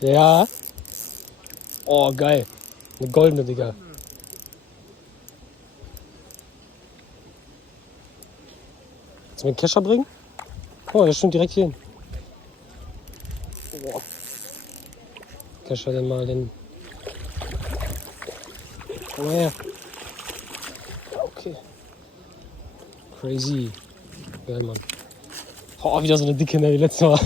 Ja. Oh, geil. Eine goldene, Digga. Kannst du mir einen Kescher bringen? Oh, der stimmt direkt hier hin. Oh. Kescher den mal den. Komm mal her. Okay. Crazy. Geil, Mann. Oh, wieder so eine dicke, ne, wie letztes Mal.